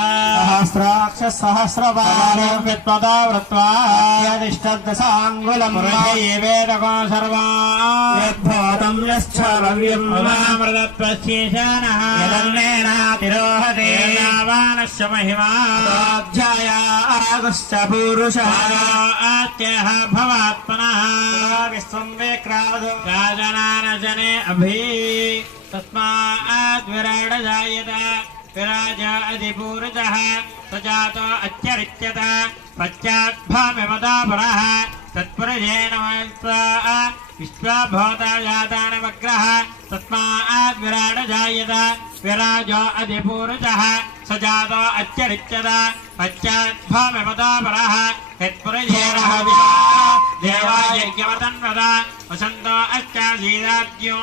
सहस्राक्ष सहस्रपालं विद्वता वृत्वा यदिष्टदशाङ्गुलं वेदको सर्वं यश्चव्यं मृतत्वशेषानः यदन्नेनातिरोहते यावानस्य महिमाध्यायागश्च पूरुषः आत्यः भवात्मनः विश्वं विक्रामदो राजनानजने अभि तस्मात् विराड जायत विराज अधिपूरुषः सजातो अच्चरित्यत पश्चाद्भामिमदा पुरः तत्पुरुषेण विश्वभूता जातानमग्रः तस्मात् विराड जायत विराज अधिपूरुषः सजातो अच्चरित्यत पश्चाद्भामिमदा पुरः तत्पुरुषेण देवायज्ञवतन्वद वसन्तो अच्चासीदाद्यो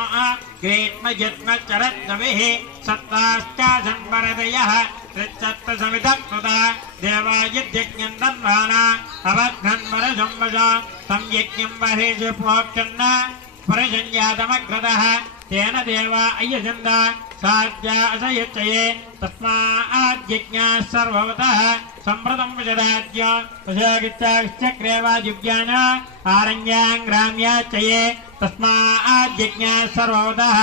ग्रेत्मजत्मचरद्नविः सत्ताश्च संवरदयः त्रिचत्तसमितकृता देवायज्ञं तन्वाना अवध्नन्वरसंवद तं यज्ञं बहिषु प्रोक्षन्न परसंजातमग्रतः तेन देवा अयजन्त साध्या असयच्चये तस्माद्यज्ञाः सर्ववतः सम्प्रतं विशदाद्य वशगिच्चाश्चक्रेवाजिव्यान आरण्याङ्ग्राम्याच्चये तस्माद्यज्ञाः सर्ववतः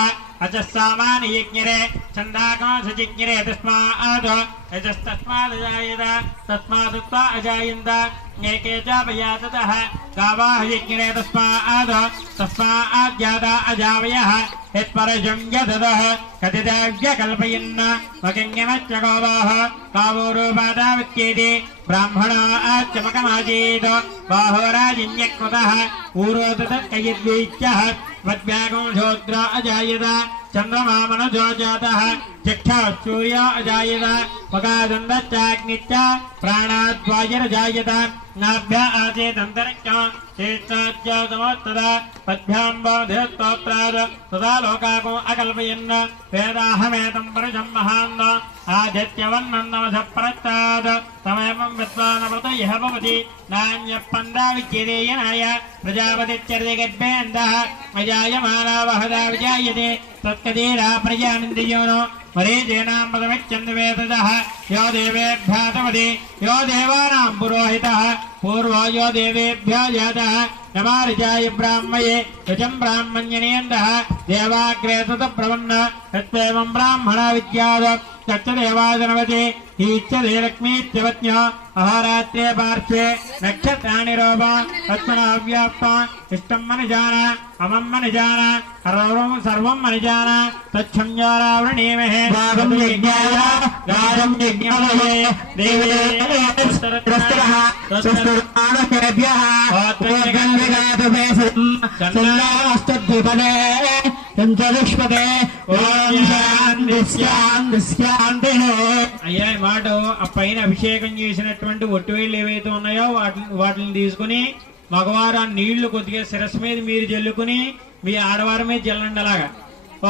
अचस्सामानि यज्ञरे छन्दाकाशजिज्ञरे तस्माद् यजस्तस्मादजायत तस्मादुत्वा अजायन्त एके च भयाततः गावाः यज्ञरे तस्माद्जाता अजावयः यत्परशं यदतः कथिताव्यकल्पयन् वकिञ्ञमच्च गावाः गावोरूपादावित्येति ब्राह्मणाच्चमकमासीत् बाहोराजिन्यकृतः ऊरोततत्कयद्वीच्यः वद्व्यागोषोद्र अजायत चन्द्रमामनजो जातः चक्षः सूर्य अजायत पगादन्दच्चाग्निश्च प्राणाद्वायुरजायत नाभ्य आचेदन्तरिक्ष चेष्टाच्चमोत्तदा पद्भ्यां बोधस्तोत्राद् तदा लोकाको अकल्पयन् वेदाहमेतं पुरुषं महान् आदित्यवन्नमसः परस्ताद् तमेवं विद्वानव्रत यः भवति नान्यः विद्यते यनाय प्रजापतिश्चर्यगर्भेन्दः अजायमाना वहदा विजायते तत्कदीरा प्रजानिन्द्रियो नो मरीचेनामृतमिच्छन्द्वेतदः यो देवेभ्यः तमति यो देवानां पुरोहितः पूर्वो यो देवेभ्यो जातः नमारिचाय ब्राह्मये यजं ब्राह्मण्यनेन्दः देवाग्रे ततप्रवन्न तत्त्वेवं ब्राह्मणा विद्यात् तत्तदेवादनवते ईच्छते लक्ष्मीत्यवत्न्यो अहोरात्रे पार्श्वे नक्षत्राणि रोपा तत्मना व्याप्ता इष्टं मनुजान अमं मनुजान हरवं सर्वं मनुजान तच्छंजारावृणीमहे गावं यज्ञाय गावं यज्ञाय देवे तस्तरः चन्द्रास्तद्विपदे चन्द्रविष्पदे ओम शांति शांति शांति అయ్యా మాట ఆ పైన అభిషేకం చేసినటువంటి ఒట్టివేళ్ళు ఏవైతే ఉన్నాయో వాటిని తీసుకుని మగవారు ఆ నీళ్లు కొద్దిగా శిరస్సు మీద మీరు జల్లుకుని మీ ఆడవారి మీద జల్లండి అలాగా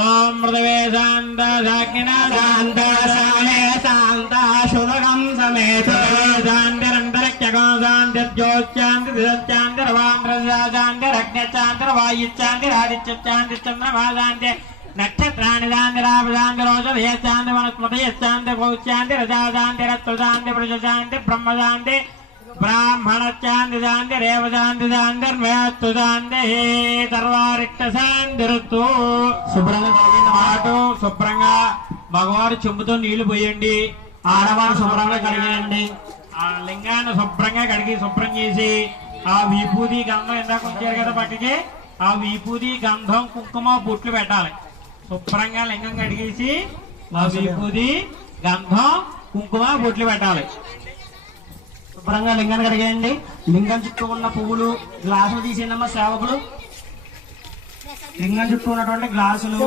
ఓం మృదవే శాంత సాకిన శాంత సామే శాంత శుభగం సమేత శాంతిరంతరక్షకం శాంతిర్జ్యోత్శాంతి దిశాంతిరవాంధ్రశాంతిరగ్నిశాంతిరవాయుశాంతిరాదిత్యశాంతి చంద్రమా శాంతి నక్షత్రాణి శాంతిరాపశాంతి రోషభయశాంతి వనస్పతయశాంతి భౌశాంతి రజాశాంతి రత్వశాంతి ప్రజశాంతి బ్రహ్మశాంతి బ్రాహ్మణశాంతి శాంతి రేవశాంతి శాంతిర్మయత్వశాంతి సర్వారిక్తశాంతి ఋతు శుభ్రంగా కలిగిన మాట శుభ్రంగా మగవారు చెంబుతో నీళ్లు పోయండి ఆడవారు శుభ్రంగా కడిగేయండి ఆ లింగాన్ని శుభ్రంగా కడిగి శుభ్రం చేసి ఆ విభూతి గంధం ఇందాక ఉంచారు కదా పక్కకి ఆ విభూతి గంధం కుంకుమ బొట్లు పెట్టాలి శుభ్రంగా లింగం కడిగేసి ఆ విభూతి గంధం కుంకుమ బొట్లు పెట్టాలి శుభ్రంగా లింగాన్ని కడిగేయండి లింగం చుట్టూ ఉన్న పువ్వులు గ్లాసులు తీసేయమ్మా సేవకులు లింగం చుట్టూ ఉన్నటువంటి గ్లాసులు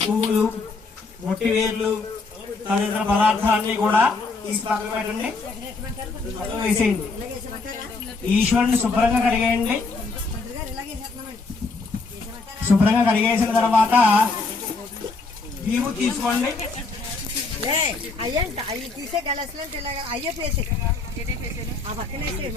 పువ్వులు మొట్టి వేర్లు తదితర పదార్థాన్ని కూడా తీసి పక్కన పెట్టండి వేసేయండి ఈశ్వరుని శుభ్రంగా కడిగేయండి శుభ్రంగా కడిగేసిన తర్వాత దీవు తీసుకోండి అయ్యి తీసే గలస్లో అయ్యే పేసే ఆ పక్కన వేసే